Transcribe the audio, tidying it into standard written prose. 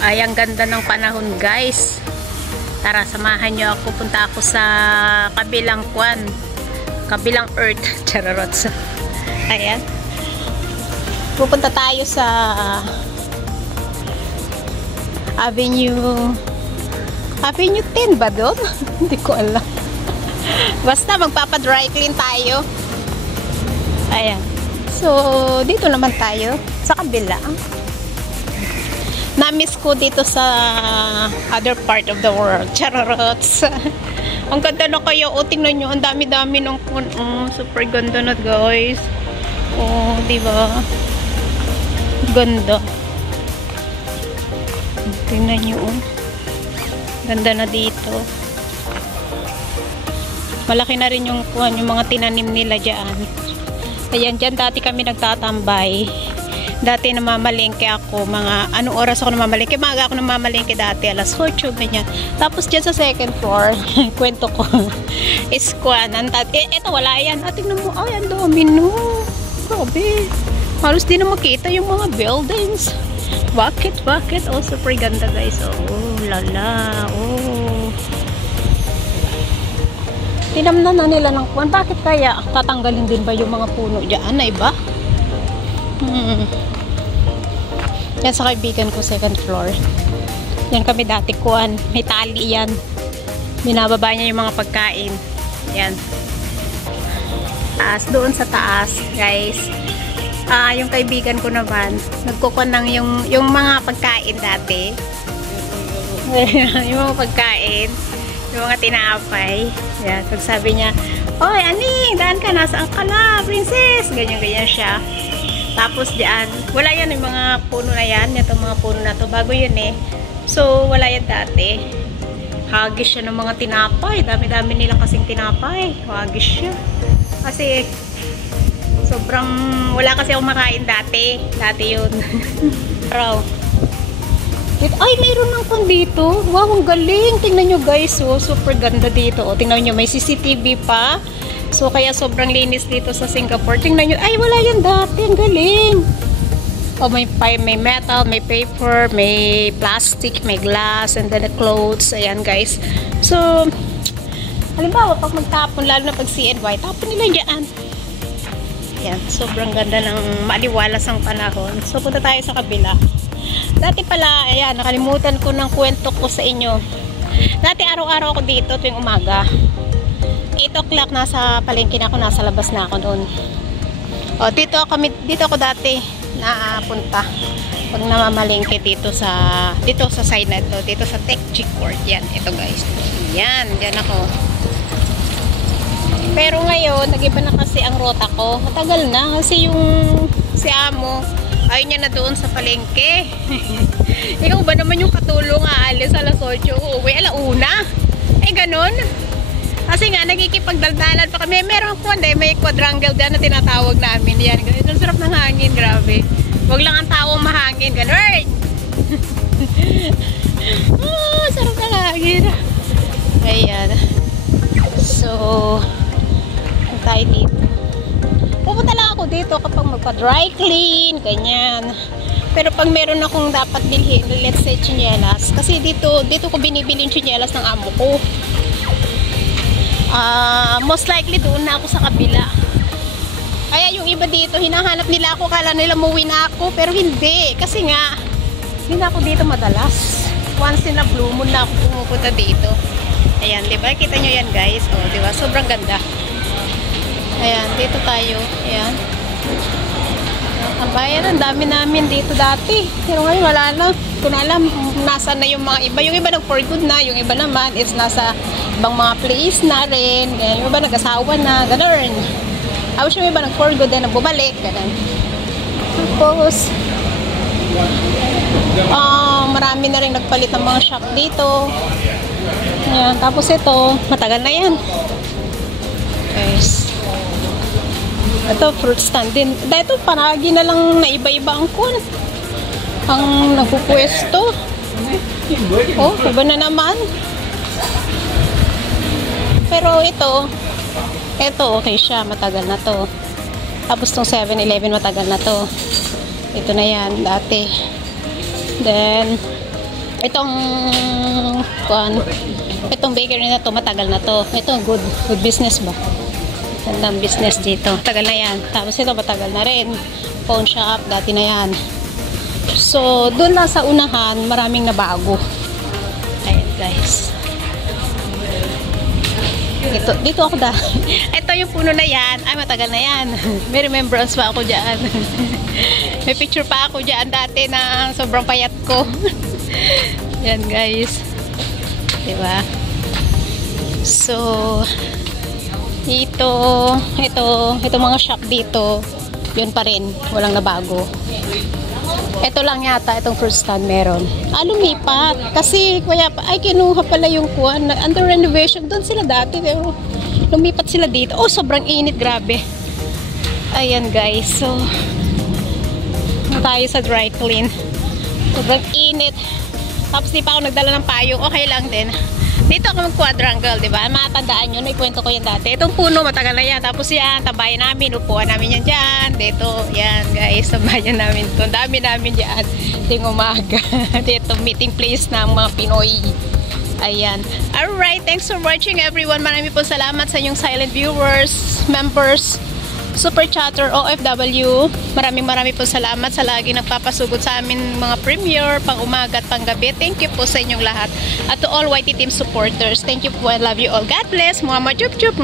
Ay, ang ganda ng panahon, guys. Tara, samahan nyo ako. Punta ako sa kabilang kabilang earth. Chararots. Ayan. Pupunta tayo sa Avenue 10 ba doon? Hindi ko alam. Basta magpapa-dry clean tayo. Ayan. So, dito naman tayo sa kabila. Na-miss ko dito sa other part of the world. Chararots. Ang ganda na kayo. O, tingnan nyo. Ang dami-dami ng puno. Super ganda na, guys. O, diba? Ganda. Tingnan nyo. Ganda na dito. Malaki na rin yung mga tinanim nila dyan. Ayan, dyan dati kami nagtatambay. Dati namamalengke ako, anong oras ako namamalengke? Maaga ako namamalengke dati, alas 8, ganyan. Tapos dyan sa second floor, kwento ko, is eto wala yan. Tingnan mo, ay, ang dami, no. Grabe. Halos di na makita yung mga buildings. Bakit? Oh, super ganda, guys. Oh, lala. Oh. Tinamnan na nila ng kuwan. Bakit kaya tatanggalin din ba yung mga puno dyan na iba? Yan sa kaibigan ko, second floor. Yan kami dati kuwan. May tali yan. Binababa niya yung mga pagkain. Yan. Doon sa taas, guys. Yung kaibigan ko naman, nagkukuhan ng yung mga pagkain dati. Yung mga pagkain, yung mga tinapay. Yan, pag sabi niya, "Oy, Aning, daan ka, nasaan ka na, princess?" Ganyan-ganyan siya. Tapos diyan, wala yan yung mga puno na yan. Itong mga puno na to, bago yun eh. So, wala yan dati. Hagis siya ng mga tinapay. Dami-dami nila kasing tinapay. Hagis siya. Kasi, sobrang, wala kasi akong makain dati. Dati yun. Raw. Ay, mayroon ng pan dito. Wow, ang galing. Tingnan nyo, guys. Oh, super ganda dito. Oh, tingnan nyo, may CCTV pa. So, kaya sobrang linis dito sa Singapore. Tingnan nyo. Ay, wala yan dati. Ang galing. Oh, may metal, may paper, may plastic, may glass, and then the clothes. Ayan, guys. So, halimbawa, pag magtapon, lalo na pag CNY, tapon nila dyan. Ayan, sobrang ganda ng maliwalas ang panahon. So, punta tayo sa kabila. Dati pala, ayan, nakalimutan ko ng kwento ko sa inyo. Dati araw-araw ako dito tuwing umaga. 8 o'clock nasa palengke na ako, nasa labas na ako doon. O, dito ako dati napunta. Pag namamalengke dito sa side na ito, dito sa Tech G Court. Yan, ito guys. Yan, dyan ako. Pero ngayon, nag-iba na kasi ang rota ko. Matagal na kasi si Amo, ayaw niya na doon sa palengke. Ikaw ba naman yung katulong aalis alas 8, uuwi alauna? Eh, ganun. Kasi nga, nagkikipagdaldalan pa kami. Meron ko, may quadrangle dyan na tinatawag namin. Yan, ganun. Ang sarap ng hangin, grabe. Huwag lang ang tawong mahangin. Ganun. Oh, sarap ng hangin. Ayan. So, tayo dito. Pupunta lang ako dito kapag magpa-dry clean, ganyan. Pero pag meron akong dapat bilhin, let's say tsinelas, kasi dito ko binibili yung tsinelas ng amo ko. Most likely doon na ako sa kabila. Kaya yung iba dito, hinahanap nila ako, kala nila muwi na ako, pero hindi. Kasi nga, hindi na ako dito madalas. Once in a blue moon na ako pumupunta dito. Ayan, diba? Kita nyo yan, guys. O, diba? Sobrang ganda. Ayan, dito tayo. Ayan. Ang bayan, ang dami namin dito dati. Pero ngayon, wala na. Kung alam, nasa na yung mga iba. Yung iba nag-for good na. Yung iba naman is nasa ibang mga place na rin. Yung iba nag-asawa na. Ganun. Tapos yung iba nag-for good na bumalik. Ganun. Tapos, marami na rin nagpalit ng mga shop dito. Ayan. Tapos ito, matagal na yan. Guys. Ito, fruit stand din. Dito, panagi na lang na iba-iba ang kun. Ang nagpupwesto. Oh, iba na naman. Pero ito okay siya. Matagal na to. Tapos tong 7-Eleven, matagal na to. Ito na yan, dati. Then, Itong itong bakery na to, matagal na to. Ito, good business ba? Gandang business dito. Tagal na yan. Tapos ito, matagal na rin. Pawn shop, dati na yan. So, doon na sa unahan, maraming nabago. Ayan, guys. Dito ako ito yung puno na yan. Ay, matagal na yan. May remembrance pa ako dyan. May picture pa ako dyan dati na sobrang payat ko. Yan, guys. Diba? So, ito mga shop dito, yun pa rin. Walang nabago. Ito lang yata, itong fruit stand meron. Lumipat. Kasi, kinuha pala yung kuwan. Under renovation. Doon sila dati. Pero, lumipat sila dito. Oh, sobrang init. Grabe. Ayan, guys. So, tayo sa dry clean. Sobrang init. Tapos, di pa ako nagdala ng payong. Okay lang din. Dito ako mag-quadrangle, di ba? Matandaan yun. May kwento ko yan dati. Itong puno, matagal na yan. Tapos yan, tabayan namin. Upuan namin yan dyan. Dito, yan guys. Tabayan namin ito. Dami namin dyan. Ting umaga. Dito, meeting place ng mga Pinoy. Ayan. Alright, thanks for watching everyone. Marami po salamat sa inyong silent viewers, members, super chatter, OFW. Marami po salamat sa lagi nagpapasugod sa amin mga premiere, pang umaga at pang gabi. Thank you po sa inyong lahat. At to all YT team supporters, thank you po. I love you all. God bless. Mga chup chup.